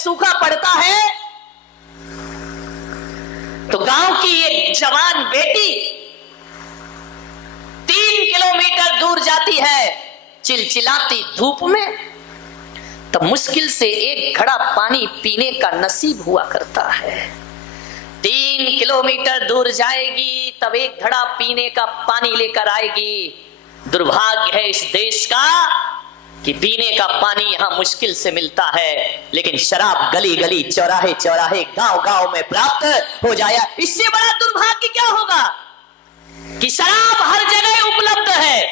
सूखा पड़ता है तो गांव की एक जवान बेटी 3 किलोमीटर दूर जाती है चिलचिलाती धूप में, तब मुश्किल से एक घड़ा पानी पीने का नसीब हुआ करता है। 3 किलोमीटर दूर जाएगी तब एक घड़ा पीने का पानी लेकर आएगी। दुर्भाग्य है इस देश का कि पीने का पानी यहां मुश्किल से मिलता है, लेकिन शराब गली गली चौराहे चौराहे गांव गांव में प्राप्त हो जाए। इससे बड़ा दुर्भाग्य क्या होगा कि शराब हर जगह उपलब्ध है,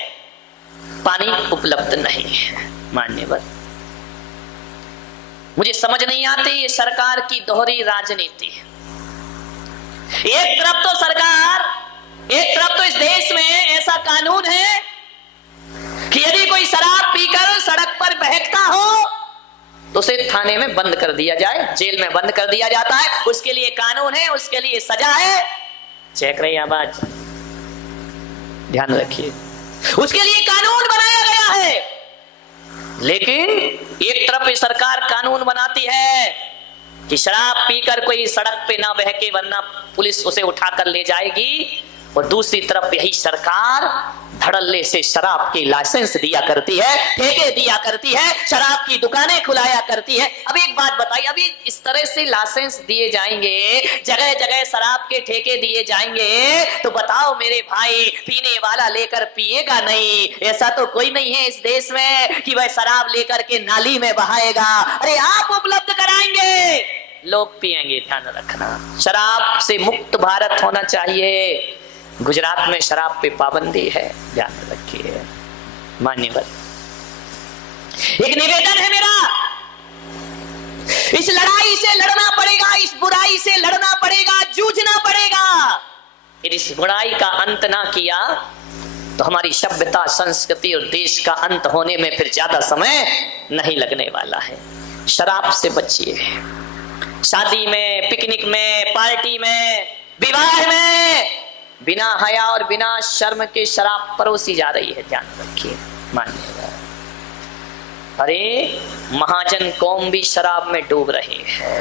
पानी उपलब्ध नहीं है। मान्यवर, मुझे समझ नहीं आती ये सरकार की दोहरी राजनीति। एक तरफ तो इस देश में ऐसा कानून है कि यदि कोई शराब पीकर सड़क पर बहकता हो तो उसे थाने में बंद कर दिया जाए, जेल में बंद कर दिया जाता है। उसके लिए कानून है, उसके लिए सजा है। चेक रही आवाज, ध्यान रखिए, उसके लिए कानून बनाया गया है। लेकिन एक तरफ सरकार कानून बनाती है कि शराब पीकर कोई सड़क पे ना बहके वरना पुलिस उसे उठाकर ले जाएगी, और दूसरी तरफ यही सरकार धड़ल्ले से शराब की लाइसेंस दिया करती है, ठेके दिया करती है, शराब की दुकानें खुलाया करती है। अब एक बात बताइए, अभी इस तरह से लाइसेंस दिए जाएंगे, जगह जगह शराब के ठेके दिए जाएंगे, तो बताओ मेरे भाई, पीने वाला लेकर पिएगा नहीं। ऐसा तो कोई नहीं है इस देश में कि वह शराब लेकर के नाली में बहाएगा। अरे आप उपलब्ध कराएंगे, लोग पिएंगे। ध्यान रखना, शराब से मुक्त भारत होना चाहिए। गुजरात में शराब पे पाबंदी है, ध्यान रखिए। मान्यवर, एक निवेदन है मेरा, इस लड़ाई से लड़ना पड़ेगा, इस बुराई से लड़ना पड़ेगा, जूझना पड़ेगा। यदि इस बुराई का अंत ना किया तो हमारी सभ्यता, संस्कृति और देश का अंत होने में फिर ज्यादा समय नहीं लगने वाला है। शराब से बचिए। शादी में, पिकनिक में, पार्टी में, विवाह में बिना हया और बिना शर्म के शराब परोसी जा रही है, ध्यान रखिए। मानिएगा, अरे महाजन कौम भी शराब में डूब रही है।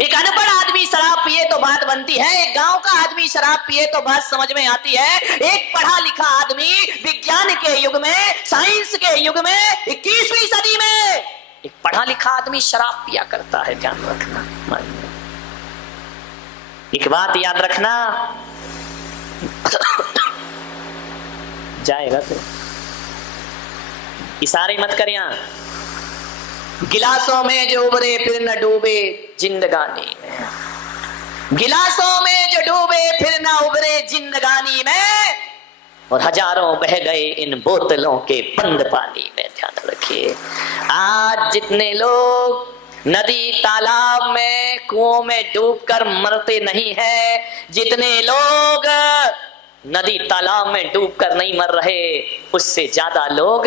एक अनपढ़ आदमी शराब पिए तो बात बनती है, एक गांव का आदमी शराब पिए तो बात समझ में आती है। एक पढ़ा लिखा आदमी विज्ञान के युग में, साइंस के युग में, 21वीं सदी में एक पढ़ा लिखा आदमी शराब पिया करता है, ध्यान रखना। एक बात याद रखना, जाएगा तो इशारे मत कर। यहां गिलासों में जो उबरे फिर न डूबे जिंदगानी में, गिलासों में जो डूबे फिर न उबरे जिंदगानी में, और हजारों बह गए इन बोतलों के बंद पानी में। ध्यान रखिए, आज जितने लोग नदी तालाब में कुओं में डूबकर मरते नहीं है, जितने लोग नदी तालाब में डूबकर नहीं मर रहे, उससे ज्यादा लोग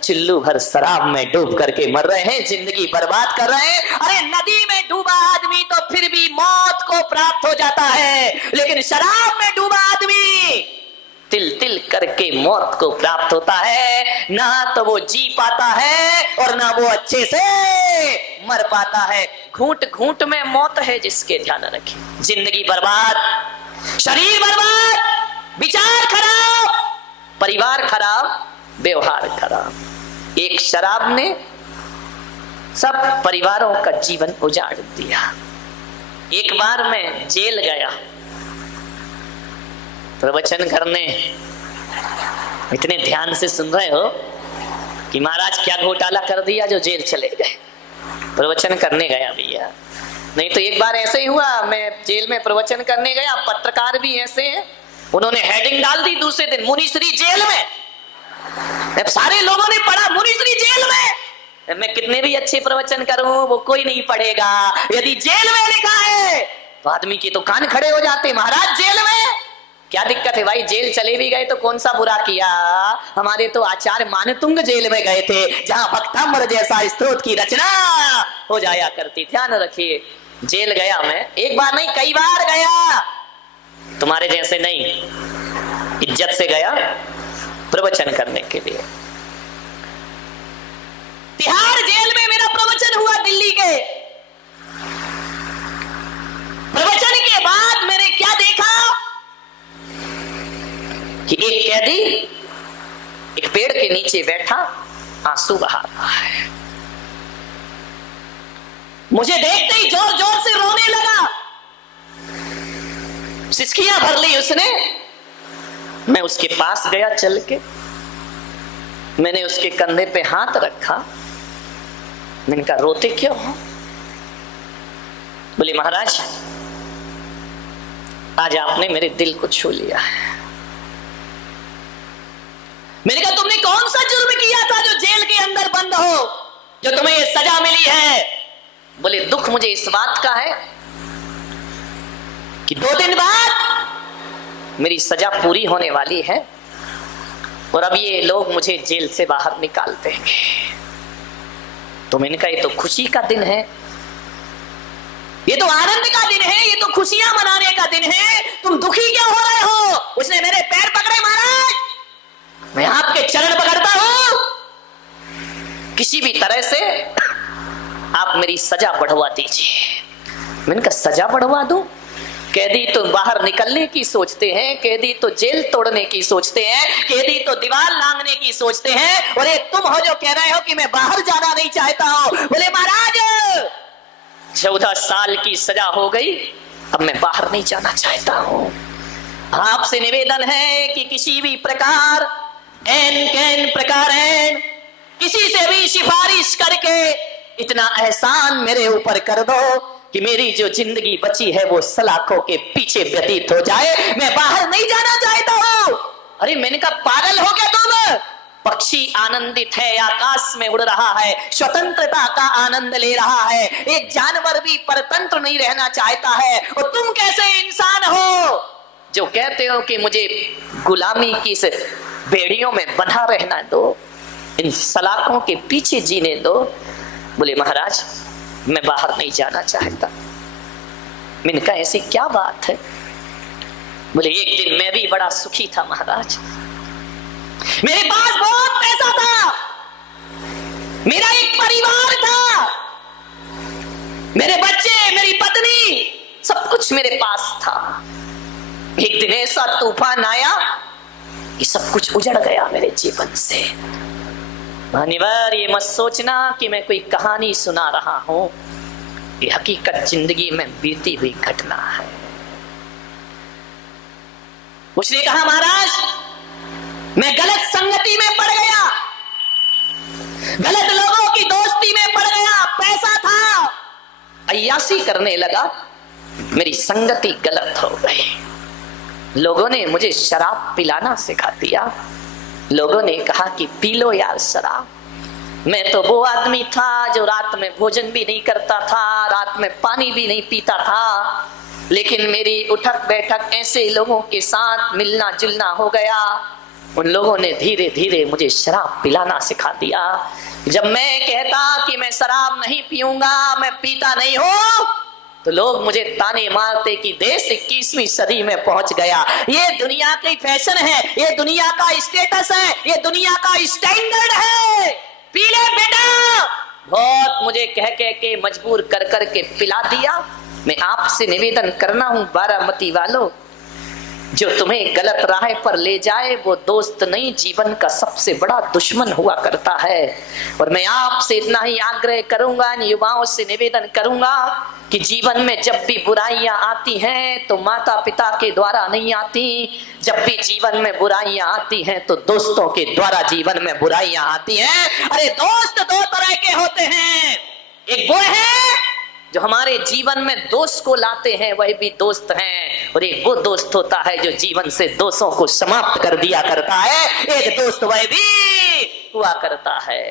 चुल्लू भर शराब में डूब करके मर रहे हैं, जिंदगी बर्बाद कर रहे हैं। अरे नदी में डूबा आदमी तो फिर भी मौत को प्राप्त हो जाता है, लेकिन शराब में डूबा आदमी तिल तिल करके मौत को प्राप्त होता है। ना तो वो जी पाता है और ना वो अच्छे से मर पाता है। घूंट घूंट में मौत है जिसके, ध्यान रखिए। जिंदगी बर्बाद, शरीर बर्बाद, विचार खराब, परिवार खराब, व्यवहार खराब। एक शराब ने सब परिवारों का जीवन उजाड़ दिया। एक बार मैं जेल गया प्रवचन करने, इतने ध्यान से सुन रहे हो कि महाराज क्या घोटाला कर दिया जो जेल चले गए। प्रवचन करने गया भैया, नहीं तो एक बार ऐसे ही हुआ, मैं जेल में प्रवचन करने गया, पत्रकार भी ऐसे हैं, उन्होंने हेडिंग डाल दी दूसरे दिन, मुनीश्री जेल में। अब सारे लोगों ने पढ़ा मुनीश्री जेल में। मैं कितने भी अच्छे प्रवचन करूं वो कोई नहीं पढ़ेगा। यदि जेल में लिखा है तो आदमी के तो कान खड़े हो जाते, महाराज जेल में क्या दिक्कत है भाई, जेल चले भी गए तो कौन सा बुरा किया। हमारे तो आचार्य मानतुंग जेल में गए थे, जहां भक्तामृत जैसा स्तोत्र की रचना हो जाया करती। ध्यान रखिए, जेल गया मैं, एक बार नहीं कई बार गया, तुम्हारे जैसे नहीं, इज्जत से गया प्रवचन करने के लिए। तिहाड़ जेल में मेरा प्रवचन हुआ दिल्ली के, कि एक कैदी एक पेड़ के नीचे बैठा आंसू बहा रहा है। मुझे देखते ही जोर जोर से रोने लगा, सिसकियां भर ली उसने। मैं उसके पास गया चल के, मैंने उसके कंधे पे हाथ रखा। मैंने कहा रोते क्यों हो? बोले महाराज आज आपने मेरे दिल को छू लिया है। मैंने कहा तुमने कौन सा जुर्म किया था जो जेल के अंदर बंद हो, जो तुम्हें ये सजा मिली है? बोले दुख मुझे इस बात का है कि 2 दिन बाद मेरी सजा पूरी होने वाली है और अब ये लोग मुझे जेल से बाहर निकाल देंगे। तो मैंने कहा ये तो खुशी का दिन है, ये तो आनंद का दिन है, ये तो खुशियां मनाने का दिन है, तुम दुखी क्यों हो रहे हो? उसने मेरे पैर पकड़े, महाराज मैं आपके चरण पकड़ता हूं, किसी भी तरह से आप मेरी सजा बढ़वा दीजिए। मैंने कहा सजा बढ़वा दूं? कैदी तो बाहर निकलने की सोचते हैं, कैदी तो जेल तोड़ने की सोचते हैं, कैदी तो दीवार लांघने की सोचते हैं, और एक तुम हो जो कह रहे हो कि मैं बाहर जाना नहीं चाहता हूं। बोले महाराज 14 साल की सजा हो गई, अब मैं बाहर नहीं जाना चाहता हूं। आपसे निवेदन है कि किसी भी प्रकार एन कैन प्रकार किसी से भी सिफारिश करके इतना एहसान मेरे ऊपर कर दो कि मेरी जो जिंदगी बची है वो सलाखों के पीछे व्यतीत हो जाए, मैं बाहर नहीं जाना चाहता हूं। अरे मैंने कहा पागल हो गया तुम? पक्षी आनंदित है, आकाश में उड़ रहा है, स्वतंत्रता का आनंद ले रहा है, एक जानवर भी परतंत्र नहीं रहना चाहता है, और तुम कैसे इंसान हो जो कहते हो कि मुझे गुलामी की इस बेड़ियों में बंधा रहना दो, इन सलाखों के पीछे जीने दो। बोले महाराज मैं बाहर नहीं जाना चाहता। मैंने कहा ऐसी क्या बात है? बोले एक दिन मैं भी बड़ा सुखी था महाराज, मेरे पास बहुत पैसा था, मेरा एक परिवार था, मेरे बच्चे, मेरी पत्नी, सब कुछ मेरे पास था। एक दिन ऐसा तूफान आया कि सब कुछ उजड़ गया मेरे जीवन से। मान्यवर ये मत सोचना कि मैं कोई कहानी सुना रहा हूं, ये हकीकत जिंदगी में बीती हुई घटना है। उसने कहा महाराज मैं गलत संगति में पड़ गया, गलत लोगों की दोस्ती में पड़ गया, पैसा था, अय्यासी करने लगा, मेरी संगति गलत हो गई। लोगों ने मुझे शराब पिलाना सिखा दिया, लोगों ने कहा कि पी लो यार शराब। मैं तो वो आदमी था जो रात में भोजन भी नहीं करता था, रात में पानी भी नहीं पीता था, लेकिन मेरी उठक बैठक ऐसे लोगों के साथ मिलना जुलना हो गया, उन लोगों ने धीरे धीरे मुझे शराब पिलाना सिखा दिया। जब मैं कहता कि मैं शराब नहीं पीऊंगा, मैं पीता नहीं हूं, तो लोग मुझे ताने मारते कि देश 21वीं सदी में पहुंच गया, ये दुनिया की फैशन है, ये दुनिया का स्टेटस है, ये दुनिया का स्टैंडर्ड है, पी ले बेटा। बहुत मुझे कह के मजबूर कर कर के पिला दिया। मैं आपसे निवेदन करना हूं बारामती वालों, जो तुम्हें गलत राह पर ले जाए वो दोस्त नहीं, जीवन का सबसे बड़ा दुश्मन हुआ करता है। और मैं आपसे इतना ही आग्रह करूंगा, युवाओं से निवेदन करूंगा कि जीवन में जब भी बुराइयां आती हैं तो माता पिता के द्वारा नहीं आती, जब भी जीवन में बुराइयां आती हैं तो दोस्तों के द्वारा जीवन में बुराइयां आती हैं। अरे दोस्त 2 तरह के होते हैं, एक वो है जो हमारे जीवन में दोष को लाते हैं, वह भी दोस्त हैं, और एक वो दोस्त होता है जो जीवन से दोषों को समाप्त कर दिया करता है, एक दोस्त वह भी हुआ करता है।